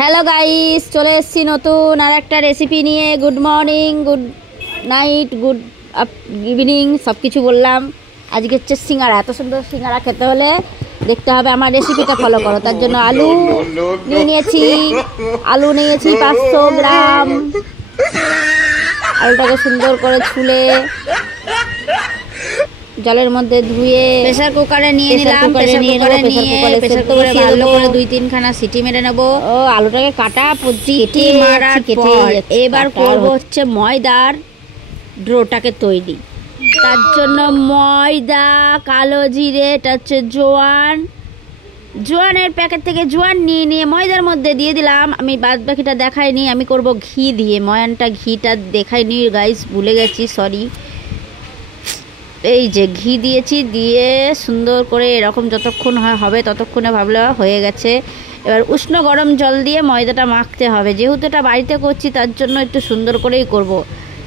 Hello guys, চলে এসেছি নতুন আর একটা রেসিপি নিয়ে। Good morning, good night, good evening সব কিছু বললাম। আজকে হচ্ছে সিঙ্গারা। এত সুন্দর সিঙ্গারা খেতে হলে দেখতে হবে আমার রেসিপিটা ফলো করো। তার জন্য আলু নিয়েছি 500 গ্রাম। আলুটাকে সুন্দর করে ছুলে জলের মধ্যে ধুয়ে প্রেসার কুকারে নিয়ে নিলাম। প্রেসার কুকারে ভালো করে 2-3 খানা সিটি মেরে নেবো। ও আলুটাকে কাটা সিটি মারার পর এবার করব হচ্ছে ময়দার ডোটাকে তৈরি। তার জন্য ময়দা, কালো জিরে, এটা হচ্ছে জোয়ানের প্যাকেট থেকে জোয়ান নিয়ে ময়দার মধ্যে দিয়ে দিলাম। আমি বাদ বাকিটা দেখাইনি, আমি করব ঘি দিয়ে। ময়ানটা ঘিটা দেখাইনি গাইস, ভুলে গেছি, সরি। এই যে ঘি দিয়েছি, দিয়ে সুন্দর করে এরকম যতক্ষণ হবে ততক্ষণে ভাবলে হয়ে গেছে। এবার উষ্ণ গরম জল দিয়ে ময়দাটা মাখতে হবে। যেহেতু এটা বাড়িতে করছি তার জন্য একটু সুন্দর করেই করব।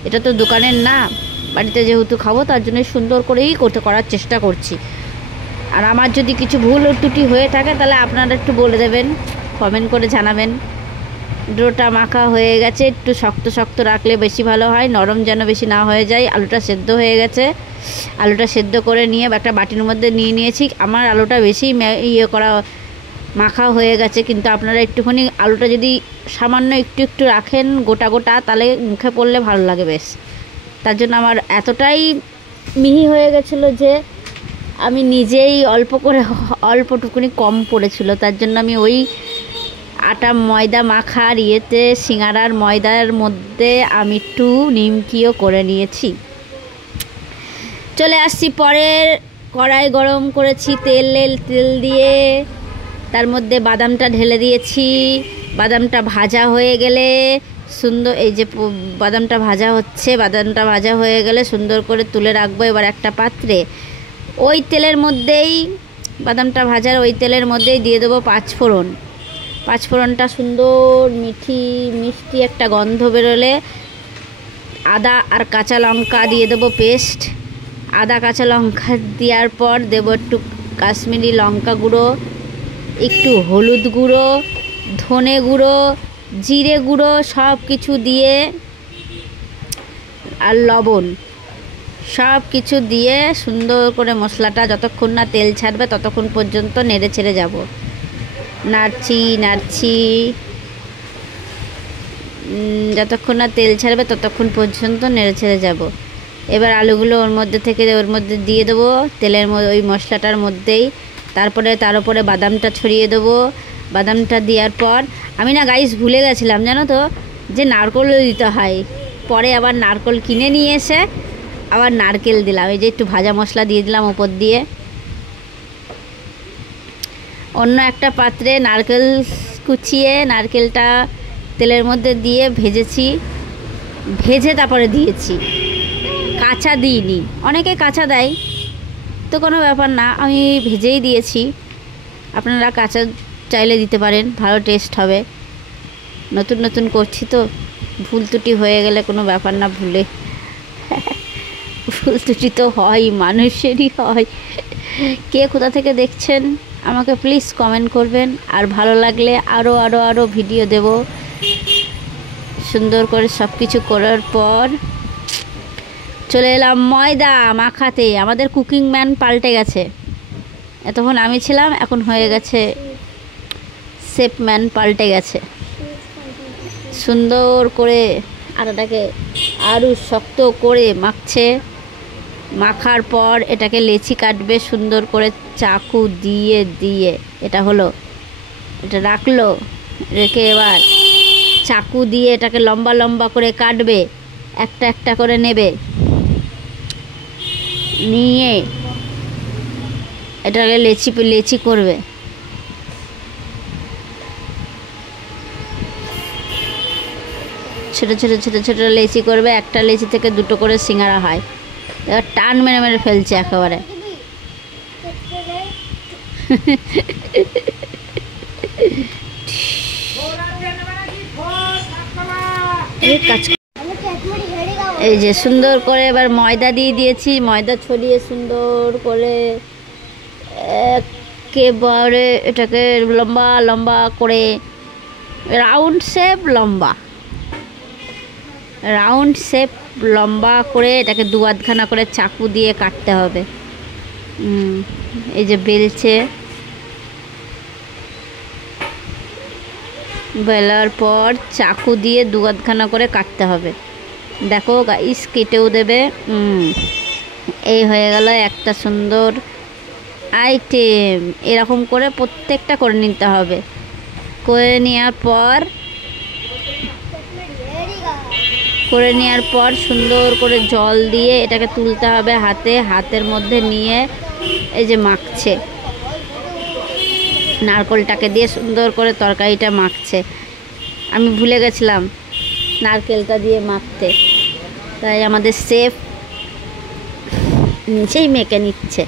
এটা তো দোকানের না, বাড়িতে যেহেতু খাবো তার জন্য সুন্দর করেই করার চেষ্টা করছি। আর আমার যদি কিছু ভুল ত্রুটি হয়ে থাকে তাহলে আপনারা একটু বলে দেবেন, কমেন্ট করে জানাবেন। ডোটা মাখা হয়ে গেছে। একটু শক্ত শক্ত রাখলে বেশি ভালো হয়, নরম যেন বেশি না হয়ে যায়। আলুটা সেদ্ধ হয়ে গেছে। আলুটা সেদ্ধ করে নিয়ে একটা বাটির মধ্যে নিয়েছি। আমার আলুটা বেশি মাখা হয়ে গেছে, কিন্তু আপনারা একটুখানি আলুটা যদি সামান্য একটু রাখেন গোটা গোটা, তাহলে মুখে পড়লে ভালো লাগে বেশ। তার জন্য আমার এতটাই মিহি হয়ে গেছিলো যে আমি নিজেই অল্পটুকুনি কম পড়েছিল। তার জন্য আমি ওই আটা ময়দা মাখার সিঙ্গারার ময়দার মধ্যে আমি একটু নিমকিও করে নিয়েছি। চলে আসছি পরের কড়াই গরম করেছি, তেল দিয়ে তার মধ্যে বাদামটা ঢেলে দিয়েছি। বাদামটা ভাজা হয়ে গেলে সুন্দর, এই যে বাদামটা ভাজা হচ্ছে, বাদামটা ভাজা হয়ে গেলে সুন্দর করে তুলে রাখবো এবার একটা পাত্রে। ওই তেলের মধ্যেই, বাদামটা ভাজার ওই তেলের মধ্যেই দিয়ে দেবো পাঁচফোড়ন। পাঁচফোড়নটা সুন্দর মিষ্টি একটা গন্ধ বেরোলে আদা আর কাঁচা লঙ্কা দিয়ে দেবো পেস্ট। আদা কাঁচা লঙ্কা দেওয়ার পর দেবো একটু কাশ্মীরি লঙ্কা গুঁড়ো, একটু হলুদ গুঁড়ো, ধনে গুঁড়ো, জিরে গুঁড়ো সব কিছু দিয়ে, আর লবণ সব কিছু দিয়ে সুন্দর করে মশলাটা যতক্ষণ না তেল ছাড়বে ততক্ষণ পর্যন্ত নেড়ে ছেড়ে যাব। নাড়ছি যতক্ষণ না তেল ছাড়বে ততক্ষণ পর্যন্ত নেড়ে ছেড়ে যাব। এবার আলুগুলো ওর মধ্যে দিয়ে দেবো তেলের মধ্যে, ওই মশলাটার মধ্যেই। তারপরে তার উপরে বাদামটা ছড়িয়ে দেবো। বাদামটা দেওয়ার পর আমি না গাইস ভুলে গেছিলাম জানো তো, যে নারকেলও দিতে হয়। পরে আবার নারকেল কিনে নিয়ে এসে আবার নারকেল দিলাম। এই যে একটু ভাজা মশলা দিয়ে দিলাম ওপর দিয়ে। অন্য একটা পাত্রে নারকেল কুচিয়ে নারকেলটা তেলের মধ্যে দিয়ে ভেজে তারপরে দিয়েছি, কাঁচা দিইনি। অনেকে কাঁচা দেয়, তো কোনো ব্যাপার না, আমি ভেজেই দিয়েছি। আপনারা কাঁচা চাইলে দিতে পারেন, ভালো টেস্ট হবে। নতুন করছি তো, ভুল ত্রুটি হয়ে গেলে কোনো ব্যাপার না, ভুল ত্রুটি তো হয়, মানুষেরই হয়। কে কোথা থেকে দেখছেন আমাকে প্লিজ কমেন্ট করবেন। আর ভালো লাগলে আরও ভিডিও দেব। সুন্দর করে সব কিছু করার পর চলে এলাম ময়দা মাখাতে। আমাদের কুকিং ম্যান পাল্টে গেছে। এতক্ষণ আমি ছিলাম, এখন হয়ে গেছে শেফ ম্যান, পাল্টে গেছে। সুন্দর করে আটাটাকে আরও শক্ত করে মাখার পর এটাকে লেচি কাটবে সুন্দর করে চাকু দিয়ে। এটা রাখলো, রেখে এবার চাকু দিয়ে এটাকে লম্বা করে কাটবে। একটা করে নেবে, নিয়ে এটাকে লেচি করবে। ছোট লেচি করবে। একটা লেচি থেকে 2টো করে সিঙ্গারা হয়। এবার টান মেরে ফেলছে একেবারে। এই যে সুন্দর করে এবার ময়দা দিয়ে দিয়েছি। ময়দা ছড়িয়ে সুন্দর করে একেবারে এটাকে লম্বা করে রাউন্ড শেপ লম্বা, রাউন্ড শেপ লম্বা করে এটাকে দু আধখানা করে চাকু দিয়ে কাটতে হবে। এই যে বেলছে, বেলার পর চাকু দিয়ে দু আধখানা করে কাটতে হবে। দেখো গাইস কেটেও দেবে। এই হয়ে গেল একটা সুন্দর আইটেম। এরকম করে প্রত্যেকটা করে নিতে হবে। করে নেওয়ার পর সুন্দর করে জল দিয়ে এটাকে তুলতে হবে হাতের মধ্যে নিয়ে এই যে মাখছে, নারকেলটাকে দিয়ে সুন্দর করে তরকারিটা মাখছে। আমি ভুলে গেছিলাম নারকেলটা দিয়ে মাখতে, তাই আমাদের শেফ নিচেই মেখে নিচ্ছে।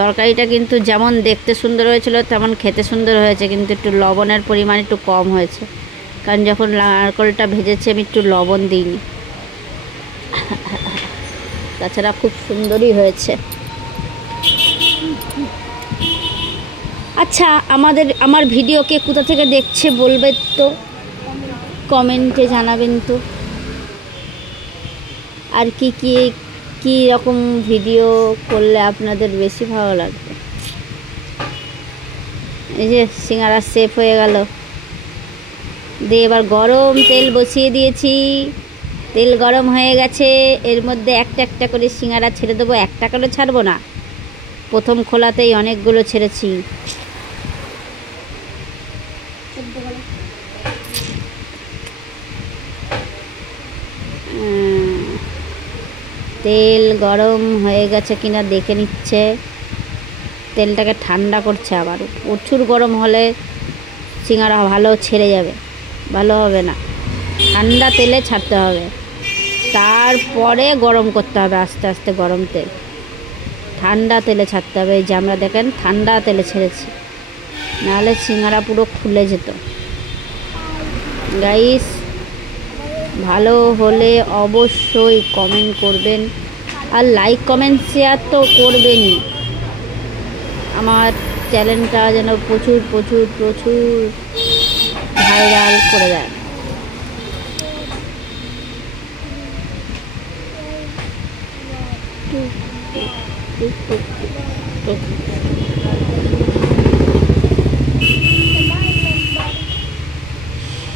তরকারিটা কিন্তু যেমন দেখতে সুন্দর হয়েছিল তেমন খেতে সুন্দর হয়েছে, কিন্তু একটু লবণের পরিমাণ একটু কম হয়েছে, কারণ যখন নারকেলটা ভেজেছি আমি একটু লবণ দিইনি। তাছাড়া খুব সুন্দরই হয়েছে। আচ্ছা, আমার ভিডিওকে কোথা থেকে দেখছে বলবে তো, কমেন্টে জানাবেন তো। আর কি রকম ভিডিও করলে আপনাদের বেশি ভালো লাগবে। এই যে সিঙ্গারা শেপ হয়ে গেল, দিয়ে এবার গরম তেল বসিয়ে দিয়েছি। তেল গরম হয়ে গেছে, এর মধ্যে একটা একটা করে সিঙ্গারা ছেড়ে দেবো। একটা করে ছাড়বো না, প্রথম খোলাতেই অনেকগুলো ছেড়েছি। তেল গরম হয়ে গেছে কিনা দেখে নিচ্ছে, তেলটাকে ঠান্ডা করছে। আবার প্রচুর গরম হলে সিঙ্গারা ভালো ছেড়ে যাবে, ভালো হবে না। ঠান্ডা তেলে ছাড়তে হবে, তারপরে গরম করতে হবে আস্তে আস্তে। গরম তেল ঠান্ডা তেলে ছাড়তে হবে। এই যে আমরা দেখেন ঠান্ডা তেলে ছেড়েছি, নাহলে সিঙ্গারা পুরো খুলে যেত। গাইস, ভালো হলে অবশ্যই কমেন্ট করবেন, আর লাইক কমেন্ট শেয়ার তো করবেনই। আমার চ্যানেলটা যেন প্রচুর প্রচুর প্রচুর ভাইরাল করে দেয়।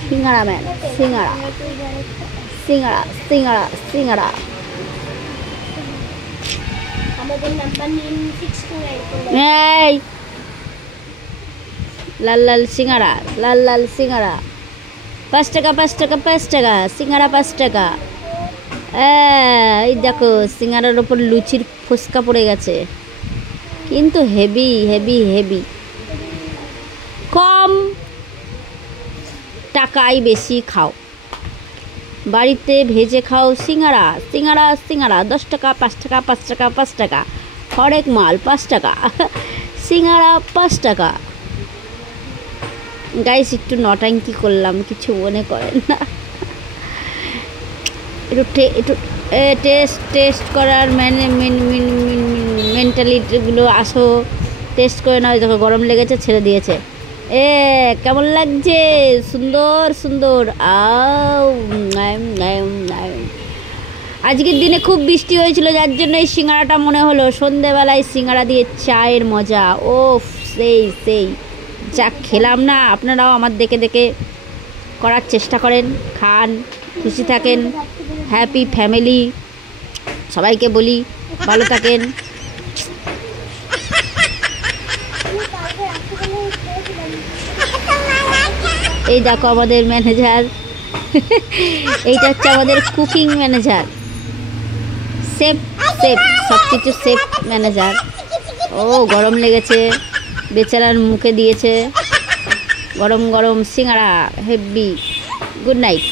সিঙ্গারা ম্যান, সিঙ্গারা সিঙ্গারা সিঙ্গারা সিঙ্গারা। এই লাল লাল সিঙ্গারা, লাল লাল সিঙ্গারা 5 টাকা 5 টাকা 5 টাকা, সিঙ্গারা 5 টাকা। এই দেখো সিঙ্গারার ওপর লুচির ফুসকা পড়ে গেছে, কিন্তু হেভি হেভি হেভি। কম টাকায় বেশি খাও, বাড়িতে ভেজে খাও সিঙ্গারা। সিঙ্গারা সিঙ্গারা 10 টাকা 5 টাকা 5 টাকা 5 টাকা, হরেক মাল 5 টাকা, সিঙ্গারা 5 টাকা। গাইস একটু নটাঙ্কি করলাম, কিছু মনে করেন না। একটু টেস্ট করার মেন্টালিটিগুলো আসো, টেস্ট করে নাও। দেখো গরম লেগেছে, ছেড়ে দিয়েছে। কেমন লাগছে? সুন্দর সুন্দর। আজকের দিনে খুব বৃষ্টি হয়েছিল, যার জন্য এই সিঙ্গারাটা মনে হলো। সন্ধেবেলায় সিঙ্গারা দিয়ে চায়ের মজা, ওফ সেই সেই। যা খেলাম না, আপনারাও আমার দেখে দেখে করার চেষ্টা করেন, খান, খুশি থাকেন। হ্যাপি ফ্যামিলি, সবাইকে বলি ভালো থাকেন। এই দেখো আমাদের ম্যানেজার, এইটা হচ্ছে আমাদের কুকিং ম্যানেজার, শেফ শেফ সব কিছু শেফ ম্যানেজার। ও গরম লেগেছে, বেচারার মুখে দিয়েছে গরম গরম সিঙ্গারা, হেভি। Good night.